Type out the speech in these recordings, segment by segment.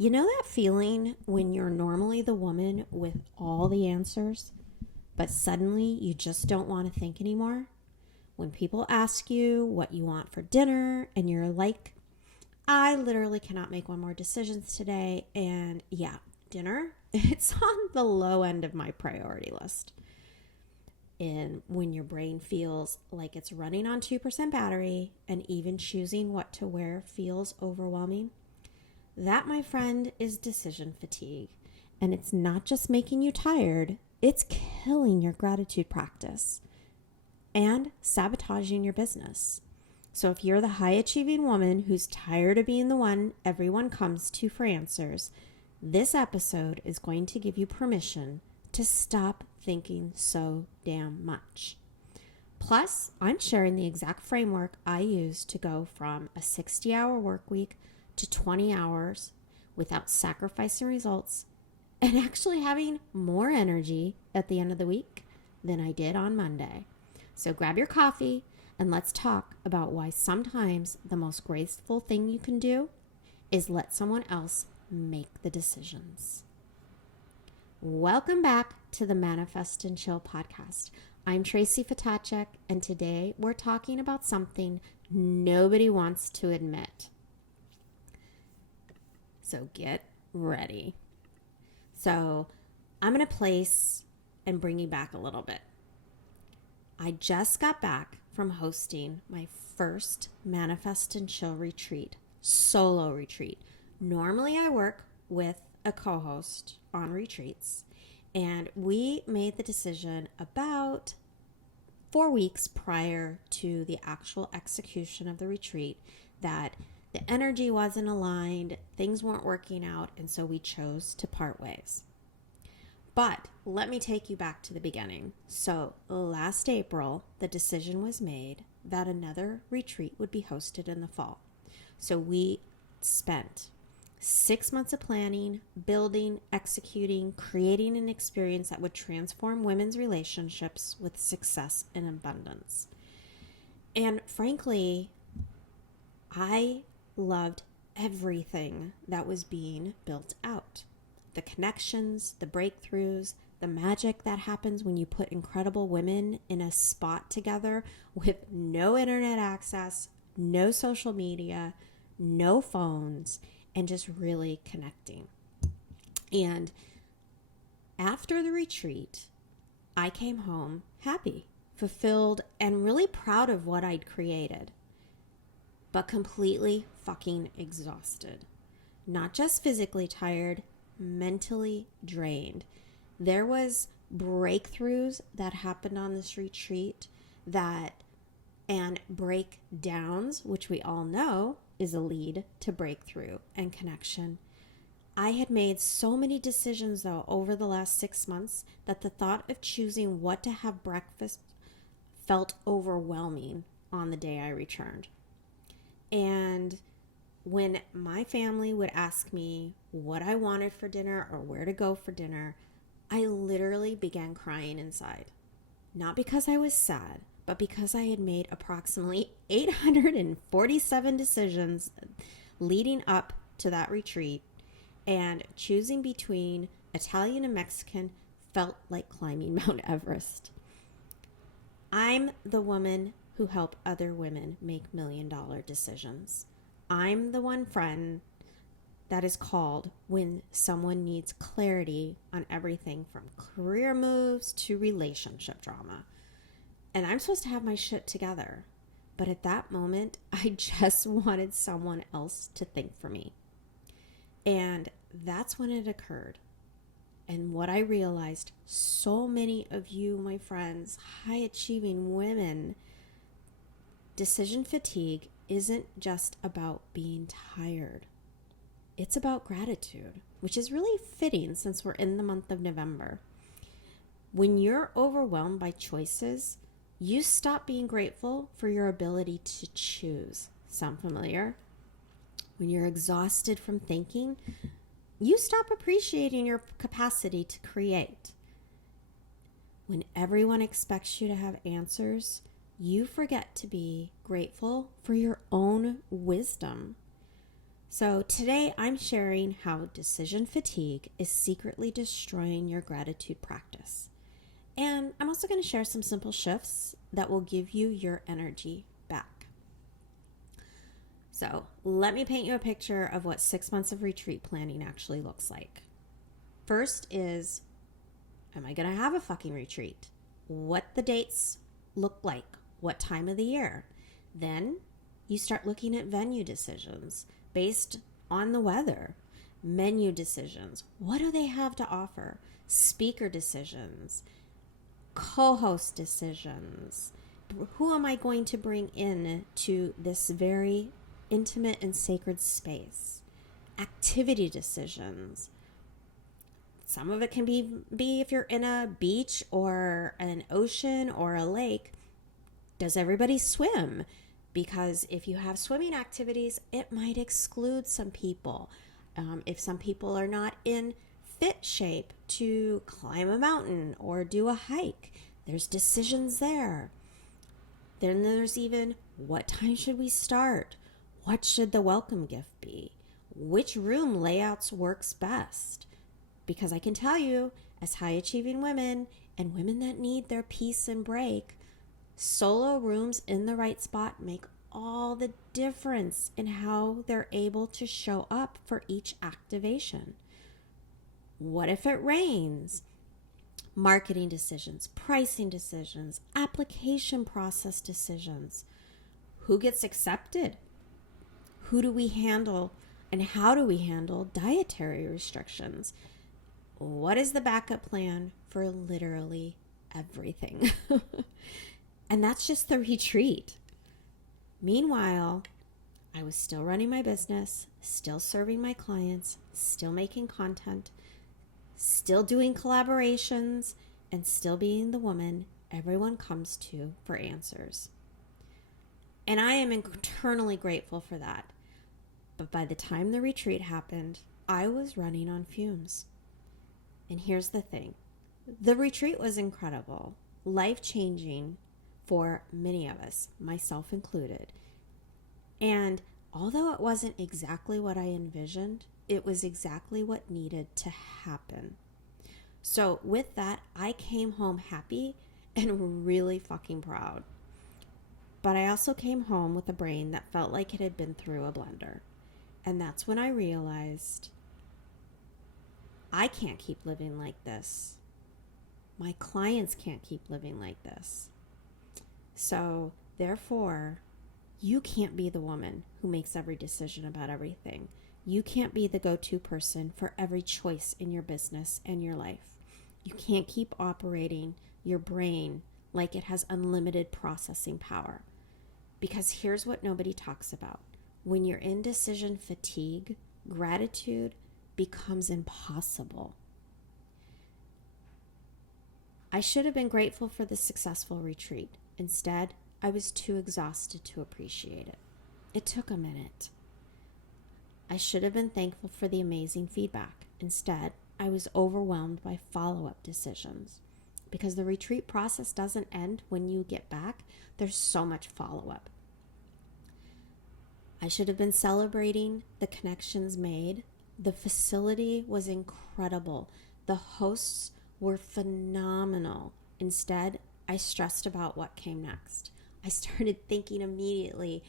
You know that feeling when you're normally the woman with all the answers, but suddenly you just don't want to think anymore? When people ask you what you want for dinner and you're like, I literally cannot make one more decisions today. And yeah, dinner, it's on the low end of my priority list. And when your brain feels like it's running on 2% battery and even choosing what to wear feels overwhelming, that, my friend, is decision fatigue. And it's not just making you tired, it's killing your gratitude practice and sabotaging your business. So if you're the high achieving woman who's tired of being the one everyone comes to for answers, this episode is going to give you permission to stop thinking so damn much. Plus, I'm sharing the exact framework I use to go from a 60-hour work week to 20 hours without sacrificing results and actually having more energy at the end of the week than I did on Monday. So grab your coffee and let's talk about why sometimes the most graceful thing you can do is let someone else make the decisions. Welcome back to the Manifest and Chill podcast. I'm Tracy Ftacek, and today we're talking about something nobody wants to admit. So get ready. So I'm going to place and bring you back a little bit. I just got back from hosting my first Manifest and Chill retreat, solo retreat. Normally I work with a co-host on retreats, and we made the decision about 4 weeks prior to the actual execution of the retreat that the energy wasn't aligned, things weren't working out, and so we chose to part ways. But let me take you back to the beginning. So last April, the decision was made that another retreat would be hosted in the fall. So we spent 6 months of planning, building, executing, creating an experience that would transform women's relationships with success and abundance. And frankly, I loved everything that was being built out. The connections, the breakthroughs, the magic that happens when you put incredible women in a spot together with no internet access, no social media, no phones, and just really connecting. And after the retreat, I came home happy, fulfilled, and really proud of what I'd created, but completely fucking exhausted. Not just physically tired, mentally drained. There was breakthroughs that happened on this retreat and breakdowns, which we all know is a lead to breakthrough and connection. I had made so many decisions though over the last 6 months that the thought of choosing what to have breakfast felt overwhelming on the day I returned. And when my family would ask me what I wanted for dinner or where to go for dinner, I literally began crying inside. Not because I was sad, but because I had made approximately 847 decisions leading up to that retreat, and choosing between Italian and Mexican felt like climbing Mount Everest. I'm the woman who help other women make million-dollar decisions. I'm the one friend that is called when someone needs clarity on everything from career moves to relationship drama. And I'm supposed to have my shit together. But at that moment, I just wanted someone else to think for me. And that's when it occurred. And what I realized, so many of you, my friends, high-achieving women, decision fatigue isn't just about being tired. It's about gratitude, which is really fitting since we're in the month of November. When you're overwhelmed by choices, you stop being grateful for your ability to choose. Sound familiar? When you're exhausted from thinking, you stop appreciating your capacity to create. When everyone expects you to have answers, you forget to be grateful for your own wisdom. So today I'm sharing how decision fatigue is secretly destroying your gratitude practice. And I'm also going to share some simple shifts that will give you your energy back. So let me paint you a picture of what 6 months of retreat planning actually looks like. First is, am I going to have a fucking retreat? What the dates look like, what time of the year. Then you start looking at venue decisions based on the weather, menu decisions. What do they have to offer? Speaker decisions, co-host decisions. Who am I going to bring in to this very intimate and sacred space? Activity decisions. Some of it can be if you're in a beach or an ocean or a lake, does everybody swim? Because if you have swimming activities, it might exclude some people. If some people are not in fit shape to climb a mountain or do a hike, there's decisions there. Then there's even, what time should we start? What should the welcome gift be? Which room layouts works best? Because I can tell you, as high achieving women and women that need their peace and break, solo rooms in the right spot make all the difference in how they're able to show up for each activation. What if it rains? Marketing decisions, pricing decisions, application process decisions. Who gets accepted? Who do we handle and how do we handle dietary restrictions? What is the backup plan for literally everything? And that's just the retreat. Meanwhile, I was still running my business, still serving my clients, still making content, still doing collaborations, and still being the woman everyone comes to for answers. And I am eternally grateful for that. But by the time the retreat happened, I was running on fumes. And here's the thing. The retreat was incredible, life-changing for many of us, myself included. And although it wasn't exactly what I envisioned, it was exactly what needed to happen. So with that, I came home happy and really fucking proud. But I also came home with a brain that felt like it had been through a blender. And that's when I realized I can't keep living like this. My clients can't keep living like this. So, therefore, you can't be the woman who makes every decision about everything. You can't be the go-to person for every choice in your business and your life. You can't keep operating your brain like it has unlimited processing power. Because here's what nobody talks about. When you're in decision fatigue, gratitude becomes impossible. I should have been grateful for the successful retreat. Instead, I was too exhausted to appreciate it. It took a minute. I should have been thankful for the amazing feedback. Instead, I was overwhelmed by follow-up decisions. Because the retreat process doesn't end when you get back, there's so much follow-up. I should have been celebrating the connections made. The facility was incredible. The hosts were phenomenal. Instead, I stressed about what came next. I started thinking immediately,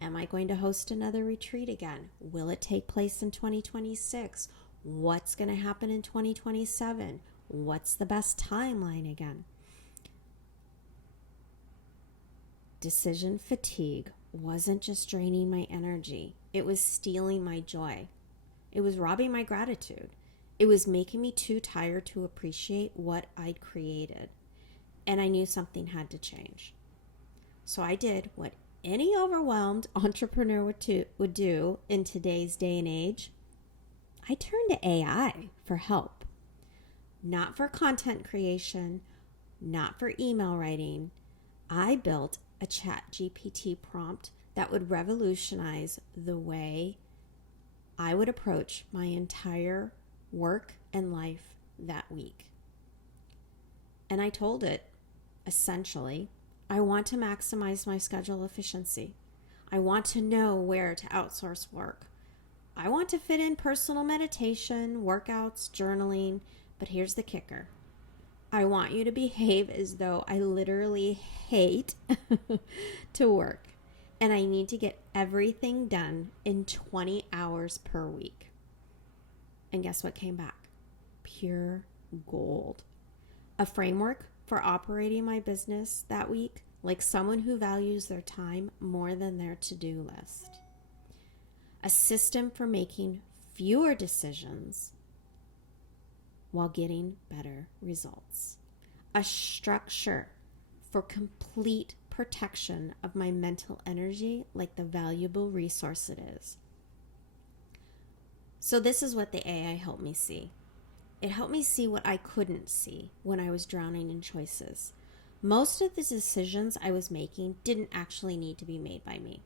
am I going to host another retreat again? Will it take place in 2026? What's going to happen in 2027? What's the best timeline again? Decision fatigue wasn't just draining my energy. It was stealing my joy. It was robbing my gratitude. It was making me too tired to appreciate what I'd created. And I knew something had to change. So I did what any overwhelmed entrepreneur would do in today's day and age. I turned to AI for help. Not for content creation, not for email writing. I built a ChatGPT prompt that would revolutionize the way I would approach my entire work and life that week. And I told it, essentially, I want to maximize my schedule efficiency. I want to know where to outsource work. I want to fit in personal meditation, workouts, journaling, but here's the kicker. I want you to behave as though I literally hate to work, and I need to get everything done in 20 hours per week. And guess what came back? Pure gold. A framework for operating my business that week like someone who values their time more than their to-do list. A system for making fewer decisions while getting better results. A structure for complete protection of my mental energy like the valuable resource it is. So this is what the AI helped me see. It helped me see what I couldn't see when I was drowning in choices. Most of the decisions I was making didn't actually need to be made by me.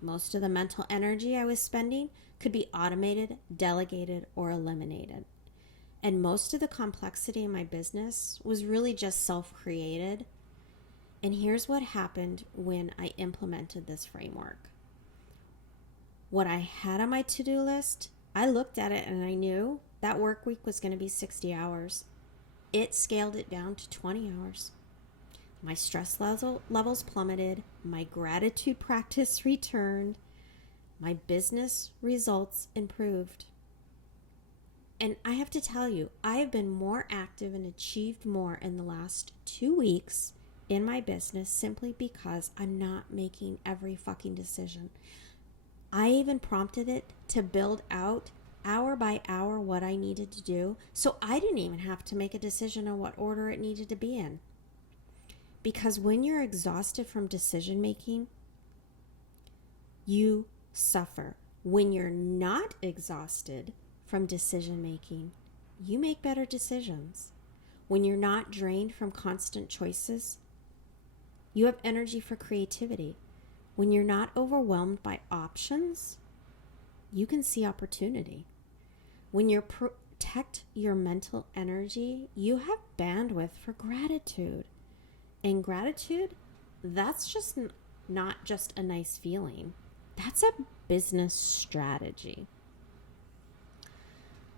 Most of the mental energy I was spending could be automated, delegated, or eliminated. And most of the complexity in my business was really just self-created. And here's what happened when I implemented this framework. What I had on my to-do list, I looked at it and I knew that work week was going to be 60 hours. It scaled it down to 20 hours. My stress levels plummeted. My gratitude practice returned. My business results improved. And I have to tell you, I have been more active and achieved more in the last 2 weeks in my business simply because I'm not making every fucking decision. I even prompted it to build out hour by hour what I needed to do, so I didn't even have to make a decision on what order it needed to be in. Because when you're exhausted from decision making, you suffer. When you're not exhausted from decision making, you make better decisions. When you're not drained from constant choices, you have energy for creativity. When you're not overwhelmed by options, you can see opportunity. When you protect your mental energy, you have bandwidth for gratitude. And gratitude, that's just not just a nice feeling. That's a business strategy.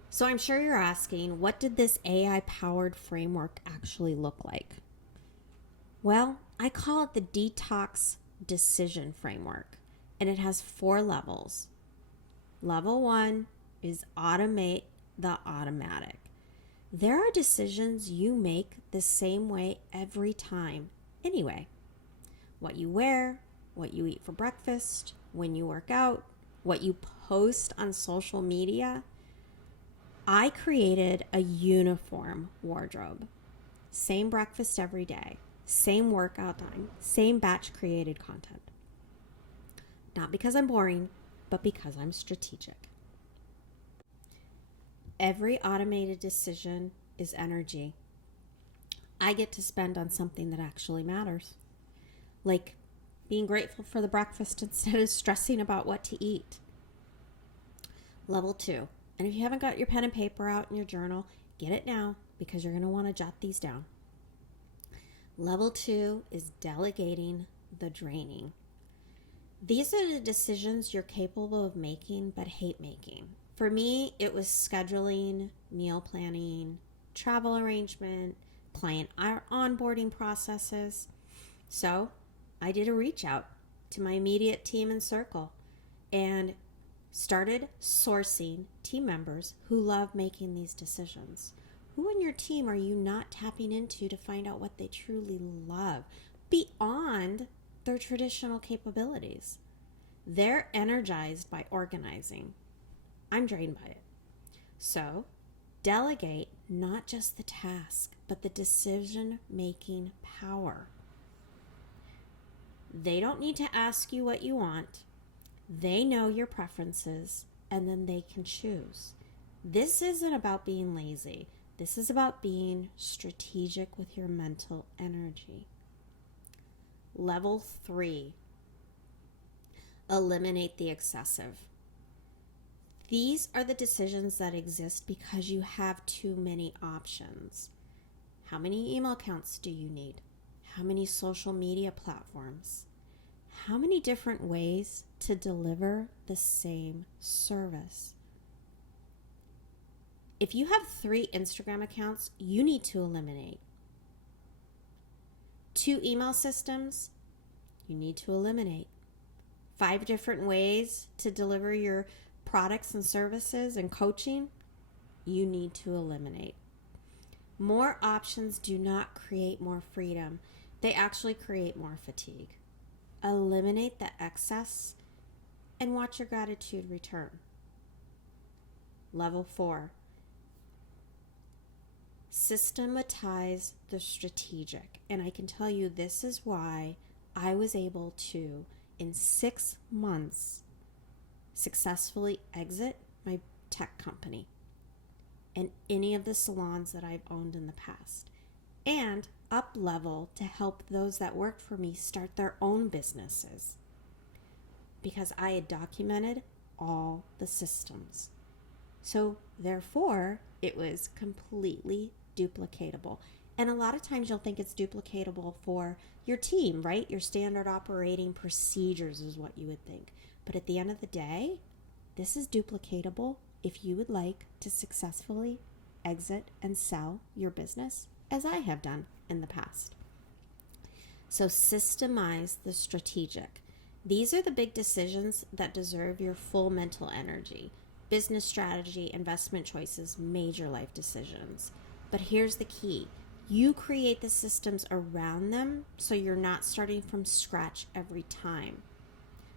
So I'm sure you're asking, what did this AI-powered framework actually look like? Well, I call it the detox decision framework, and it has 4 levels. Level 1 is automate the automatic. There are decisions you make the same way every time anyway. What you wear, what you eat for breakfast, when you work out, what you post on social media. I created a uniform wardrobe. Same breakfast every day, same workout time, same batch created content. Not because I'm boring, but because I'm strategic. Every automated decision is energy. I get to spend on something that actually matters. Like being grateful for the breakfast instead of stressing about what to eat. Level 2. And if you haven't got your pen and paper out in your journal, get it now because you're going to want to jot these down. Level 2 is delegating the draining. These are the decisions you're capable of making but hate making. For me, it was scheduling, meal planning, travel arrangement, client onboarding processes. So I did a reach out to my immediate team and circle and started sourcing team members who love making these decisions. Who in your team are you not tapping into to find out what they truly love beyond their traditional capabilities? They're energized by organizing. I'm drained by it. So, delegate not just the task, but the decision-making power. They don't need to ask you what you want. They know your preferences, and then they can choose. This isn't about being lazy. This is about being strategic with your mental energy. Level 3, eliminate the excessive. These are the decisions that exist because you have too many options. How many email accounts do you need? How many social media platforms? how many different ways to deliver the same service? If you have 3 Instagram accounts, you need to eliminate. 2 email systems, you need to eliminate. 5 different ways to deliver your products and services and coaching, you need to eliminate. More options do not create more freedom. They actually create more fatigue. Eliminate the excess and watch your gratitude return. Level 4. Systematize the strategic. And I can tell you this is why I was able to, in 6 months, successfully exit my tech company and any of the salons that I've owned in the past, and up level to help those that worked for me start their own businesses, because I had documented all the systems. So therefore, it was completely duplicatable. And a lot of times you'll think it's duplicatable for your team, right? Your standard operating procedures is what you would think. But at the end of the day, this is duplicatable if you would like to successfully exit and sell your business, as I have done in the past. So systemize the strategic. These are the big decisions that deserve your full mental energy. Business strategy, investment choices, major life decisions. But here's the key. You create the systems around them so you're not starting from scratch every time.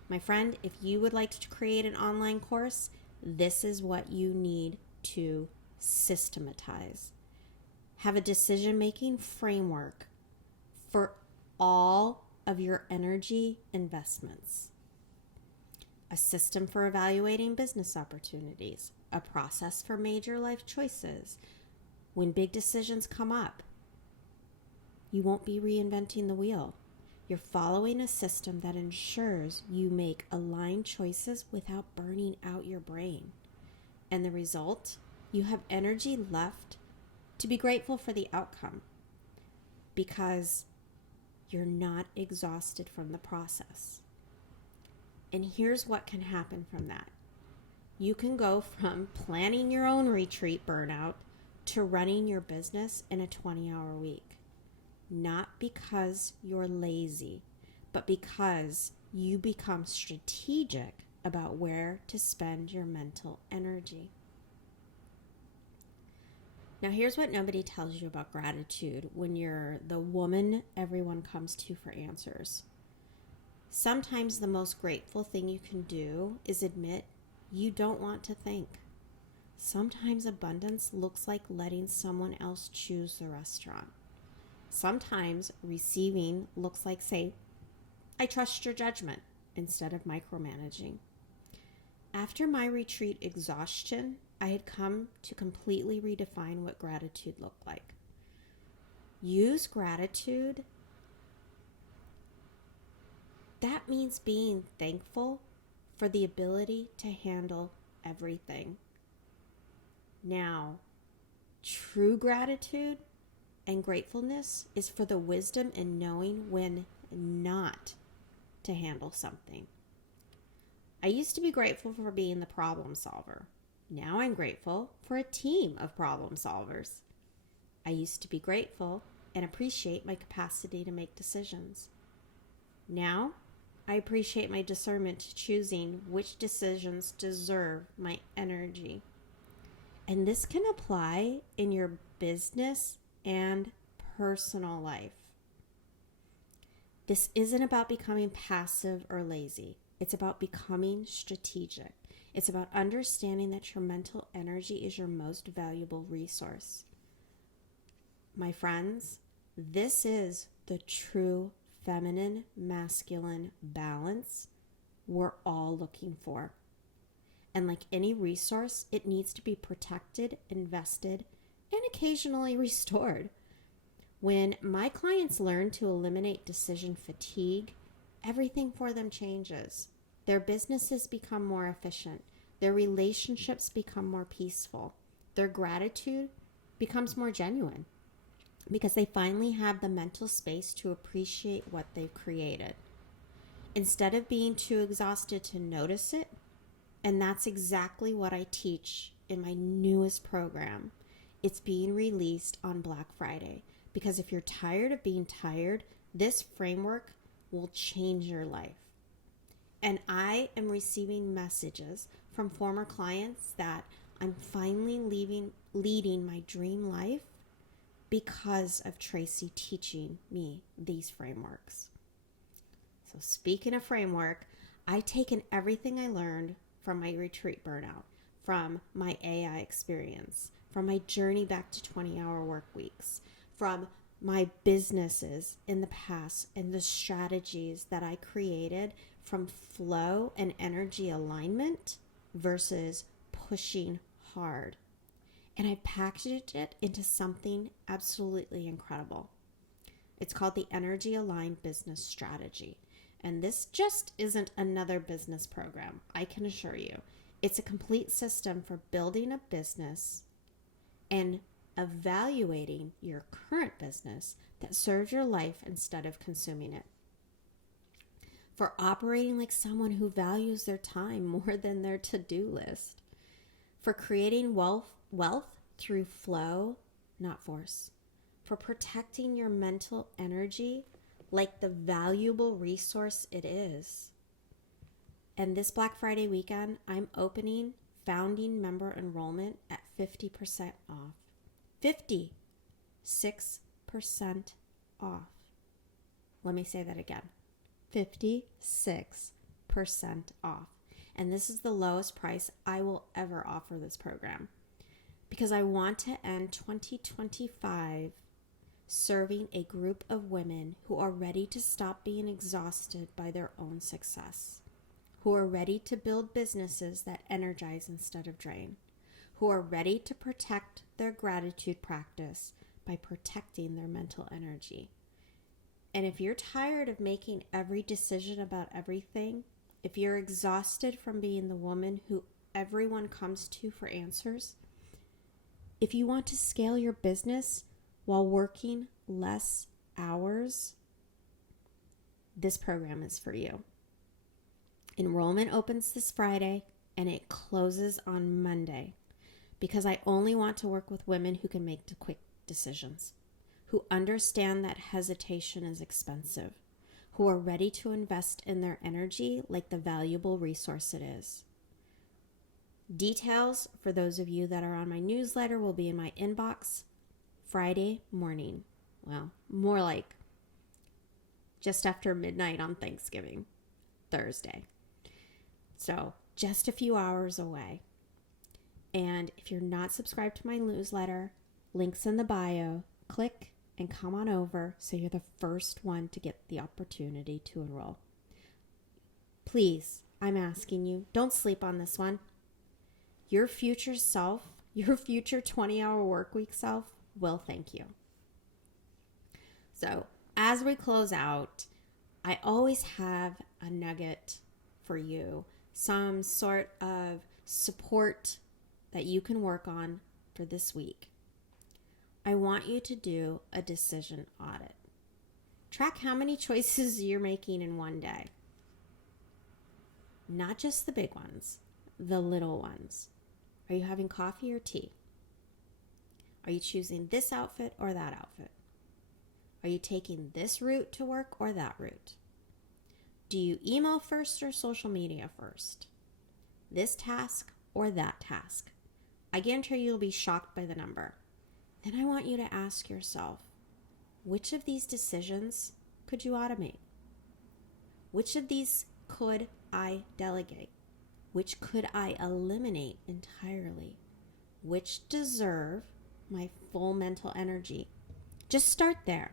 My friend, if you would like to create an online course, this is what you need to systematize. Have a decision-making framework for all of your energy investments. A system for evaluating business opportunities. A process for major life choices. When big decisions come up, you won't be reinventing the wheel. You're following a system that ensures you make aligned choices without burning out your brain. And the result, you have energy left to be grateful for the outcome because you're not exhausted from the process. And here's what can happen from that. You can go from planning your own retreat burnout to running your business in a 20-hour week. Not because you're lazy, but because you become strategic about where to spend your mental energy. Now, here's what nobody tells you about gratitude when you're the woman everyone comes to for answers. Sometimes the most grateful thing you can do is admit you don't want to think. Sometimes abundance looks like letting someone else choose the restaurant. Sometimes receiving looks like, say, I trust your judgment instead of micromanaging. After my retreat exhaustion, I had come to completely redefine what gratitude looked like. Use gratitude. That means being thankful for the ability to handle everything. Now, true gratitude and gratefulness is for the wisdom in knowing when not to handle something. I used to be grateful for being the problem solver. Now I'm grateful for a team of problem solvers. I used to be grateful and appreciate my capacity to make decisions. Now I appreciate my discernment to choosing which decisions deserve my energy. And this can apply in your business and personal life. This isn't about becoming passive or lazy. It's about becoming strategic. It's about understanding that your mental energy is your most valuable resource. My friends, this is the true feminine, masculine balance we're all looking for. And like any resource, it needs to be protected, invested, and occasionally restored. When my clients learn to eliminate decision fatigue, everything for them changes. Their businesses become more efficient. Their relationships become more peaceful. Their gratitude becomes more genuine because they finally have the mental space to appreciate what they've created. instead of being too exhausted to notice it. And that's exactly what I teach in my newest program. It's being released on Black Friday. Because if you're tired of being tired, this framework will change your life. And I am receiving messages from former clients that I'm finally leading my dream life because of Tracy teaching me these frameworks. So speaking of framework, I've taken everything I learned from my retreat burnout, from my AI experience, from my journey back to 20-hour work weeks, from my businesses in the past and the strategies that I created from flow and energy alignment versus pushing hard. And I packaged it into something absolutely incredible. It's called the Energy Aligned Business Strategy. And this just isn't another business program, I can assure you. It's a complete system for building a business and evaluating your current business that serves your life instead of consuming it. For operating like someone who values their time more than their to-do list. For creating wealth through flow, not force. For protecting your mental energy like the valuable resource it is. And this Black Friday weekend, I'm opening founding member enrollment at 50% off. 56% off. Let me say that again. 56% off. And this is the lowest price I will ever offer this program. Because I want to end 2025 serving a group of women who are ready to stop being exhausted by their own success, who are ready to build businesses that energize instead of drain, who are ready to protect their gratitude practice by protecting their mental energy. And if you're tired of making every decision about everything, if you're exhausted from being the woman who everyone comes to for answers, if you want to scale your business while working less hours, this program is for you. Enrollment opens this Friday and it closes on Monday because I only want to work with women who can make the quick decisions, who understand that hesitation is expensive, who are ready to invest in their energy like the valuable resource it is. Details for those of you that are on my newsletter will be in my inbox Friday morning. Well, more like just after midnight on Thanksgiving, Thursday. So just a few hours away. And if you're not subscribed to my newsletter, links in the bio, click and come on over so you're the first one to get the opportunity to enroll. Please, I'm asking you, don't sleep on this one. Your future self, your future 20-hour work week self will thank you. So as we close out, I always have a nugget for you, some sort of support that you can work on for this week. I want you to do a decision audit. Track how many choices you're making in one day. Not just the big ones, the little ones. Are you having coffee or tea? Are you choosing this outfit or that outfit? Are you taking this route to work or that route? Do you email first or social media first? This task or that task? I guarantee you'll be shocked by the number. Then I want you to ask yourself, which of these decisions could you automate? Which of these could I delegate? Which could I eliminate entirely? Which deserve my full mental energy? Just start there.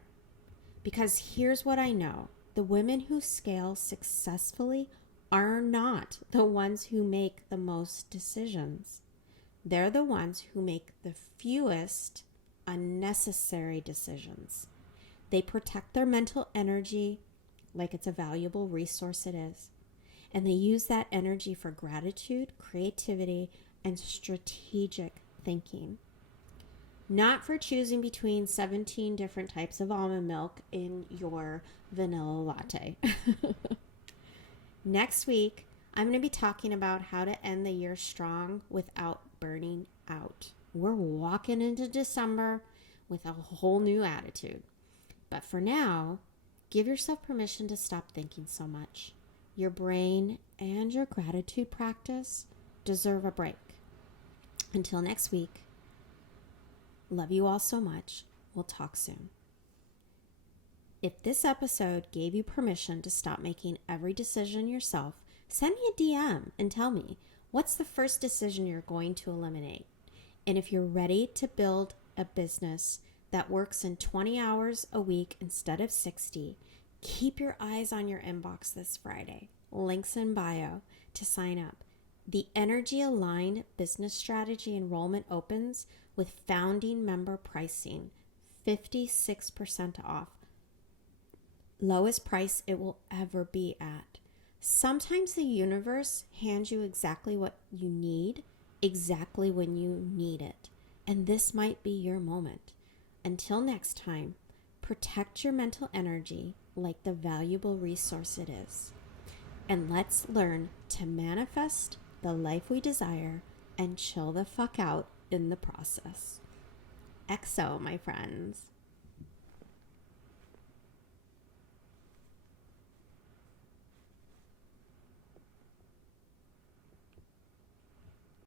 Because here's what I know. The women who scale successfully are not the ones who make the most decisions. They're the ones who make the fewest unnecessary decisions. They protect their mental energy like it's a valuable resource it is. And they use that energy for gratitude, creativity, and strategic thinking. Not for choosing between 17 different types of almond milk in your vanilla latte. Next week, I'm going to be talking about how to end the year strong without burning out. We're walking into December with a whole new attitude. But for now, give yourself permission to stop thinking so much. Your brain and your gratitude practice deserve a break. Until next week, love you all so much. We'll talk soon. If this episode gave you permission to stop making every decision yourself, send me a DM and tell me what's the first decision you're going to eliminate. And if you're ready to build a business that works in 20 hours a week instead of 60, keep your eyes on your inbox this Friday. Links in bio to sign up. The Energy Aligned Business Strategy enrollment opens with founding member pricing, 56% off. Lowest price it will ever be at. Sometimes the universe hands you exactly what you need, exactly when you need it. And this might be your moment. Until next time, protect your mental energy like the valuable resource it is. And let's learn to manifest the life we desire and chill the fuck out in the process. XO, my friends.